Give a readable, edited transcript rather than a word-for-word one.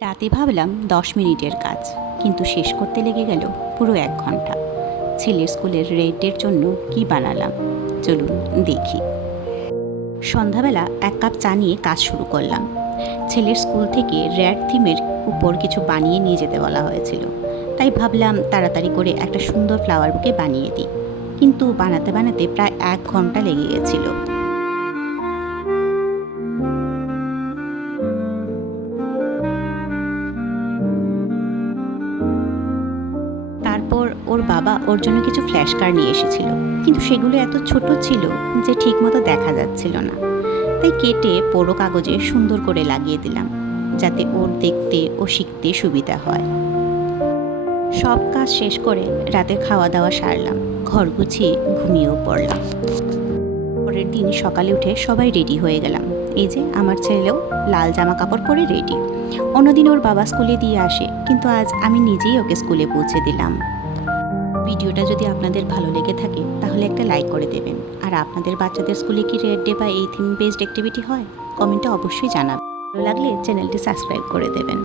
রাতে ভাবলাম 10 মিনিটের কাজ, কিন্তু শেষ করতে লেগে গেল পুরো 1 ঘন্টা। ছেলের স্কুলের রেডের জন্য কি বানালাম চলুন দেখি। সন্ধ্যাবেলা 1 কাপ চা নিয়ে কাজ শুরু করলাম। ছেলের স্কুল থেকে রেড থিমের উপর কিছু বানিয়ে নিয়ে যেতে বলা হয়েছিল, তাই ভাবলাম তাড়াতাড়ি করে একটা সুন্দর ফ্লাওয়ার বুকে বানিয়ে দিই। কিন্তু বানাতে বানাতে প্রায় 1 ঘন্টা লেগে গেছিলো। তারপর ওর বাবা ওর জন্য কিছু ফ্ল্যাশ কার্ড নিয়ে এসেছিল, কিন্তু সেগুলো এত ছোট ছিল যে ঠিকমতো দেখা যাচ্ছিল না। তাই কেটে পোড়ো কাগজে সুন্দর করে লাগিয়ে দিলাম, যাতে ওর দেখতে ও শিখতে সুবিধা হয়। সব কাজ শেষ করে রাতে খাওয়া দাওয়া সারলাম, ঘর গুছিয়ে ঘুমিয়েও পড়লাম। পরের দিন সকালে উঠে সবাই রেডি হয়ে গেলাম। এই যে আমার ছেলেও লাল জামা কাপড় পরে রেডি। অন্যদিন ওর বাবা স্কুলে দিয়ে আসে, কিন্তু আজ আমি নিজেই ওকে স্কুলে পৌঁছে দিলাম। ভিডিওটা যদি আপনাদের ভালো লেগে থাকে তাহলে একটা লাইক করে দেবেন। আর আপনাদের বাচ্চাদের স্কুলে কি রেড ডে বা এই থিম বেসড অ্যাক্টিভিটি হয়, কমেন্টে অবশ্যই জানাবেন। ভালো লাগলে চ্যানেলটি সাবস্ক্রাইব করে দেবেন।